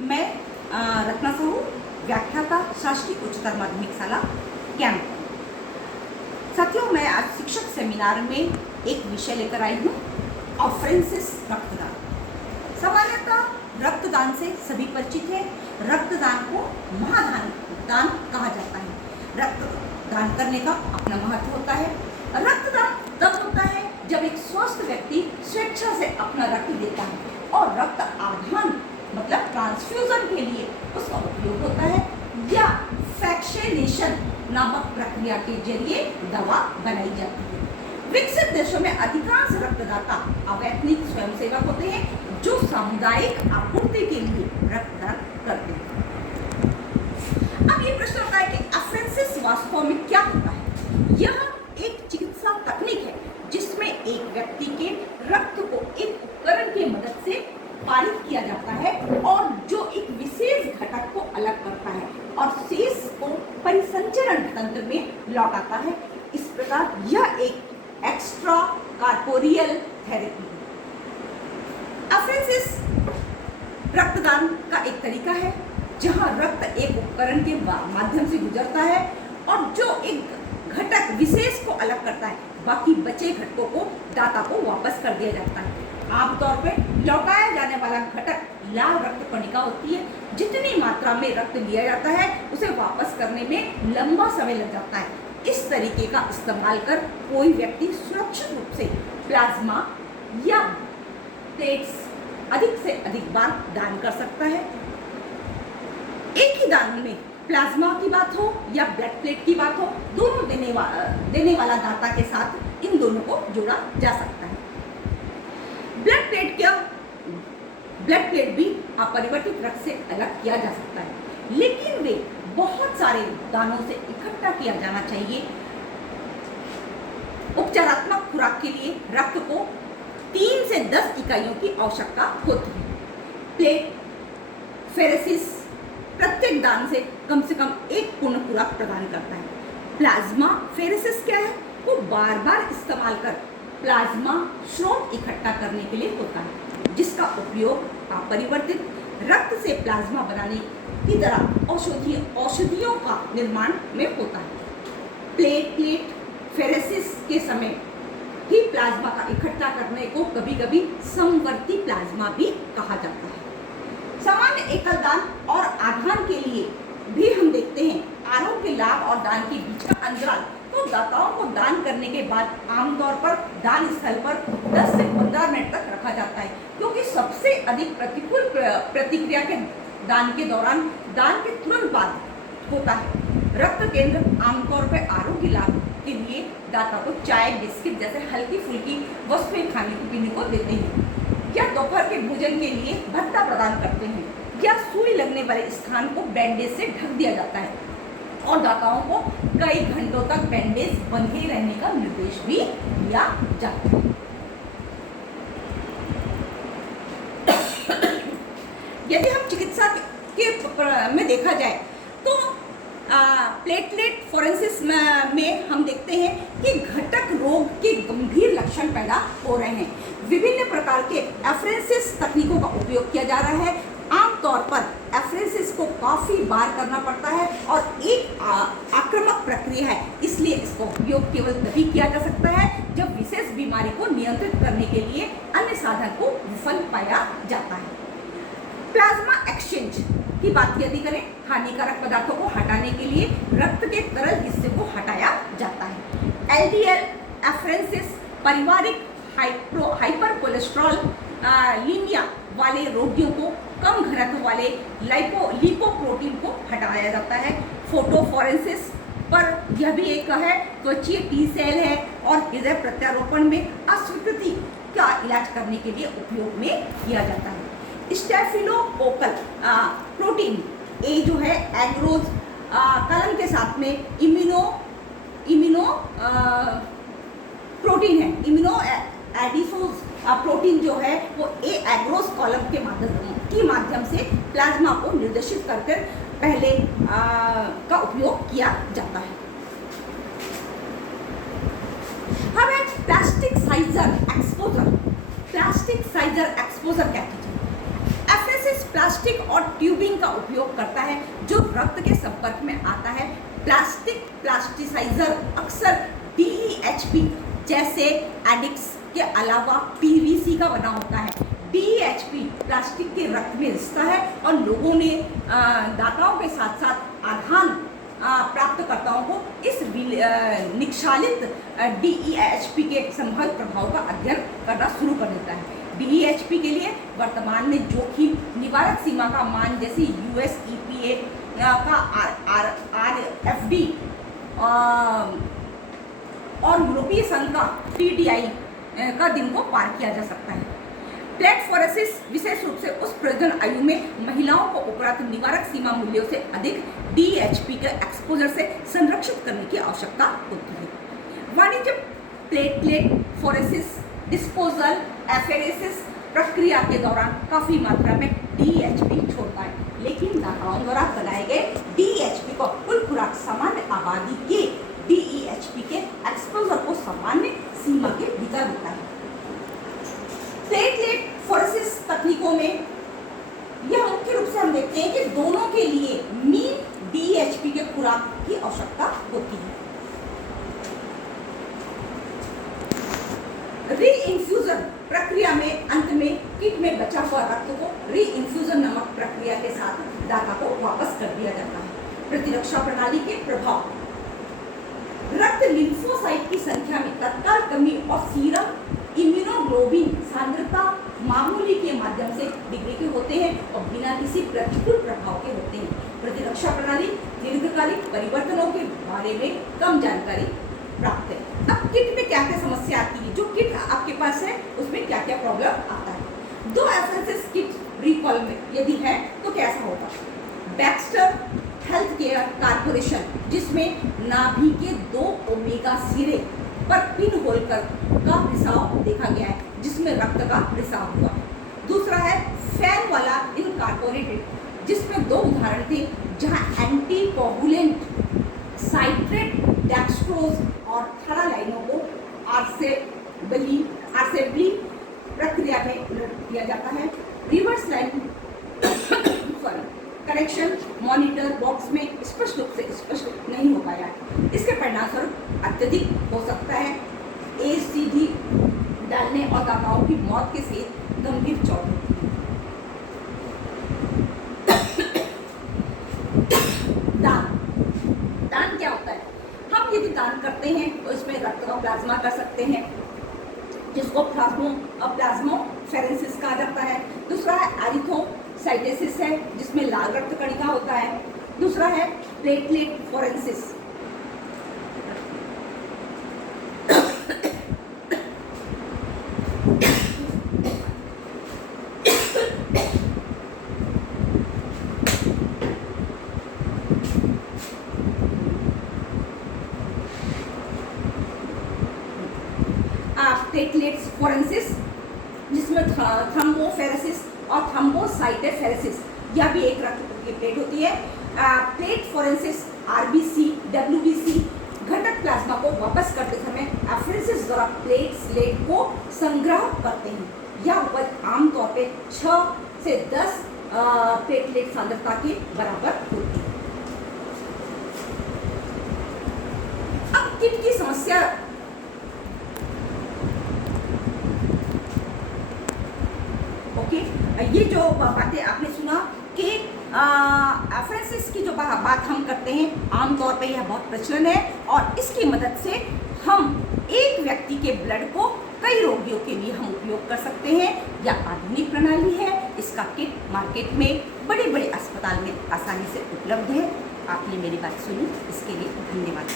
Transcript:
मैं रत्ना साहू, व्याख्याता, शासकीय उच्चतर माध्यमिक शाला कैंप। साथियों, मैं आज शिक्षक सेमिनार में एक विषय लेकर आई हूँ, ऑफरेंसिस रक्तदान। सामान्यतः रक्तदान से सभी परिचित हैं। रक्तदान को महादान कहा जाता है। रक्तदान करने का अपना महत्व होता है। रक्तदान तब होता है जब एक स्वस्थ व्यक्ति स्वेच्छा से अपना रक्त देता है और रक्त आधान मतलब ट्रांसफ्यूजन के लिए उसका उपयोग होता है, या फ्रैक्शनेशन नामक प्रक्रिया के जरिए दवा बनाई जाती है। विकसित देशों में अधिकांश रक्तदाता अवैतनिक स्वयंसेवक होते हैं जो सामुदायिक आपूर्ति के लिए रक्तदान करते हैं। अब ये प्रश्न होता है कि एफरेंसिस वास्तव में क्या होता है? यह एक चिकित्सा तकनीक है जिसमें एक व्यक्ति के रक्त को एक उपकरण की मदद से पारित किया जाता है और जो एक विशेष घटक को अलग करता है और शेष को परिसंचरण तंत्र में लौटाता है। इस प्रकार यह एक एक्स्ट्रा कार्पोरियल थेरेपी है। एफरेंसिस रक्तदान का एक तरीका है जहां रक्त एक उपकरण के माध्यम से गुजरता है और जो एक घटक विशेष को अलग करता है, बाकी बचे घटकों को दाता को वापस कर दिया जाता है। आमतौर पर लौटाया जाने वाला घटक लाल रक्त कणिका होती है। जितनी मात्रा में रक्त लिया जाता है उसे वापस करने में लंबा समय लग जाता है। इस तरीके का इस्तेमाल कर कोई व्यक्ति सुरक्षित रूप से प्लाज्मा या प्लेट्स अधिक से अधिक बार दान कर सकता है। एक ही दान में प्लाज्मा की बात हो या ब्लड प्लेट की बात हो, दोनों देने वाला दाता के साथ इन दोनों को जोड़ा जा सकता है। ब्लड प्लेट भी अपरिवर्तित रक्त से अलग किया जा सकता है, लेकिन वे बहुत सारे दानों से इकट्ठा किया जाना चाहिए। उपचारात्मक खुराक के लिए रक्त को 3 से 10 इकाइयों की आवश्यकता होती है। प्लेट फेरेसिस प्रत्येक दान से कम एक पूर्ण खुराक प्रदान करता है। प्लाज्मा फेरेसिस क्या है? वो बार बार इस्तेमाल कर प्लाज्मा स्रोत इकट्ठा करने के लिए होता है, जिसका उपयोग अपरिवर्तित रक्त से प्लाज्मा बनाने की तरह औषधियों का निर्माण में होता है। प्लेट फेरेसिस के समय ही प्लाज्मा का इकट्ठा करने को कभी कभी समवर्ती प्लाज्मा भी कहा जाता है। सामान्य एकल दान और आधान के लिए भी हम देखते हैं आरोग्य लाभ और दान के बीच का अंतराल। तो दाताओं को दान करने के बाद आमतौर पर दान स्थल पर 10 से 15 मिनट तक रखा जाता है, क्योंकि सबसे अधिक प्रतिकूल प्रतिक्रिया के दान के दौरान दान के तुरंत बाद होता है। रक्त केंद्र आमतौर पर आरोग्य लाभ के लिए दाता को चाय बिस्किट जैसे हल्की फुल्की वस्तुएं खाने पीने को देते हैं, या दोपहर के भोजन के लिए भत्ता प्रदान करते हैं, या सुई लगने वाले स्थान को बैंडेज से ढक दिया जाता है और दाताओं को कई घंटों तक बैंडेज बंधे रहने का निर्देश भी दिया जाता है। यदि हम चिकित्सा के में देखा जाए तो प्लेटलेट फोरेंसिस में हम देखते हैं कि घटक रोग के गंभीर लक्षण पैदा हो रहे हैं। विभिन्न प्रकार के एफरेंसिस तकनीकों का उपयोग किया जा रहा है। आमतौर पर एफरेंसिस को काफ़ी बार करना पड़ता है और एक आक्रामक प्रक्रिया है, इसलिए इसका उपयोग केवल तभी किया जा सकता है जब विशेष बीमारी को नियंत्रित करने के लिए अन्य साधन को विफल पाया जाता है। प्लाज्मा एक्सचेंज की बात यदि करें, हानिकारक पदार्थों को हटाने के लिए रक्त के तरल हिस्से को हटाया जाता है। एलडीएल एफरेंसिस पारिवारिक हाइपर कोलेस्ट्रॉल लीमिया वाले रोगियों को कम घनत्व वाले लिपोप्रोटीन को हटाया जाता है। फोटोफोरेंसिस पर यह भी एक है, त्वचीय टी सेल है और हृदय प्रत्यारोपण में अस्वीकृति का इलाज करने के लिए उपयोग में किया जाता है। स्टेफिलोकोकल प्रोटीन ए जो है एग्रोज कलम के साथ में इम्यूनो प्रोटीन है। इम्यूनो एडिसोज प्रोटीन जो है वो ए एग्रोस कॉलम के माध्यम से प्लाज्मा को निर्देशित करके पहले का उपयोग किया जाता है। हमें प्लास्टिक साइजर एक्सपोजर क्या चीज है? एफरेंसिस प्लास्टिक और ट्यूबिंग का उपयोग करता है जो रक्त के संपर्क में आता है। प्लास्टिक प्लास्टिसाइजर अक्सर DEHP जैसे एडिक्स के अलावा PVC का बना होता है। DEHP प्लास्टिक के रक्त में रिश्ता है और लोगों ने दाताओं के साथ साथ आधान प्राप्तकर्ताओं को इस निक्षालित DEHP के संभावित प्रभाव का अध्ययन करना शुरू कर देता है। DEHP के लिए वर्तमान में जोखिम निवारक सीमा का मान जैसे US EPA का RFD और यूरोपीय संघ का TDI का दिन को पार किया जा सकता है। प्लेटफोरेसिस विशेष रूप से उस प्रजनन आयु में महिलाओं को उपरोक्त निवारक सीमा मूल्यों से अधिक DEHP के एक्सपोजर से संरक्षित करने की आवश्यकता होती है। वाणिज्य प्लेटलेट फोरेसिस डिस्पोजल एफेरेसिस प्रक्रिया के दौरान काफी मात्रा में DEHP छोड़ता है, लेकिन दाताओं द्वारा बनाए गए DEHP को कुल खुराक सामान्य आबादी के DEHP के एक्सपोजर को सामान्य सीमा के भीतर होता है। प्लेटलेट फोरेसिस तकनीकों में यह मुख्य रूप से हम देखते हैं कि दोनों के लिए मीन DEHP के खुराक की आवश्यकता होती है। रीइंफ्यूजन प्रक्रिया में अंत में किट में बचा हुआ रक्त को रीइंफ्यूजन नामक प्रक्रिया के साथ दाता को वापस कर दिया जाता है। प्रतिरक्षा प्रणाली के प्रभाव रक्त लिम्फोसाइट की संख्या में तत्काल कमी और सीरम इम्यूनोग्लोबिन सांद्रता मामूली के माध्यम से डिग्री के होते हैं और बिना किसी प्रतिकूल प्रभाव के होते हैं। प्रतिरक्षा प्रणाली दीर्घकालिक परिवर्तनों के बारे में कम जानकारी प्राप्त है। अब किट में क्या क्या समस्या आती है, जो किट आपके पास है उसमें क्या क्या प्रॉब्लम आता है। 2 एफएनसीएस किट रिकॉल में यदि है तो कैसा होगा। बैक्स्टर हेल्थ केयर कारपोरेशन जिसमें नाभि के 2 ओमेगा सिरे पर पिन होल का रिसाव देखा गया है, जिसमें रक्त का रिसाव हुआ। दूसरा है फैन वाला इनकॉर्पोरेटेड जिसमें 2 उदाहरण थे जहां एंटीकोगुलेंट साइट्रेट डेक्सट्रोज और थरालाइनों को आर्सेबली प्रक्रिया में किया जाता है। Reverse line connection monitor box में स्पष्ट रूप से स्पष्ट नहीं हो पाया है। इसके परिणामस्वरूप अत्यधिक हो सकता है ACD डालने और दाताओं की मौत के साथ गंभीर चोट होती है। दान क्या होता है। हम यदि दान करते हैं तो इसमें रक्त का प्लाज्मा कर सकते हैं जिसको प्लाज्मोफेरेसिस कहा जाता है। दूसरा है एरिथ्रोसाइटोसिस है जिसमें लाल रक्त कणिका होता है। दूसरा है प्लेटलेट फोरेंसिस। प्लेटलेट्स फोरेंसिस जिसमें थ्रोम्बोफेरेसिस और थ्रोम्बोसाइटोफेरेसिस यह भी एक रक्त की प्लेट होती है। प्लेट फोरेंसिस RBC WBC घटक प्लाज्मा को वापस करते समय एफरेसिस द्वारा प्लेटलेट को संग्रह करते हैं। यह उपज आमतौर पे 6 से 10 प्लेटलेट सांद्रता के बराबर होती है। अब किट की समस्या ये जो बातें आपने सुना कि एफरेसिस की जो बात हम करते हैं आमतौर पे यह बहुत प्रचलन है और इसकी मदद से हम एक व्यक्ति के ब्लड को कई रोगियों के लिए हम उपयोग कर सकते हैं। यह आधुनिक प्रणाली है। इसका किट मार्केट में बड़े बड़े अस्पताल में आसानी से उपलब्ध है। आपने मेरी बात सुनी, इसके लिए धन्यवाद।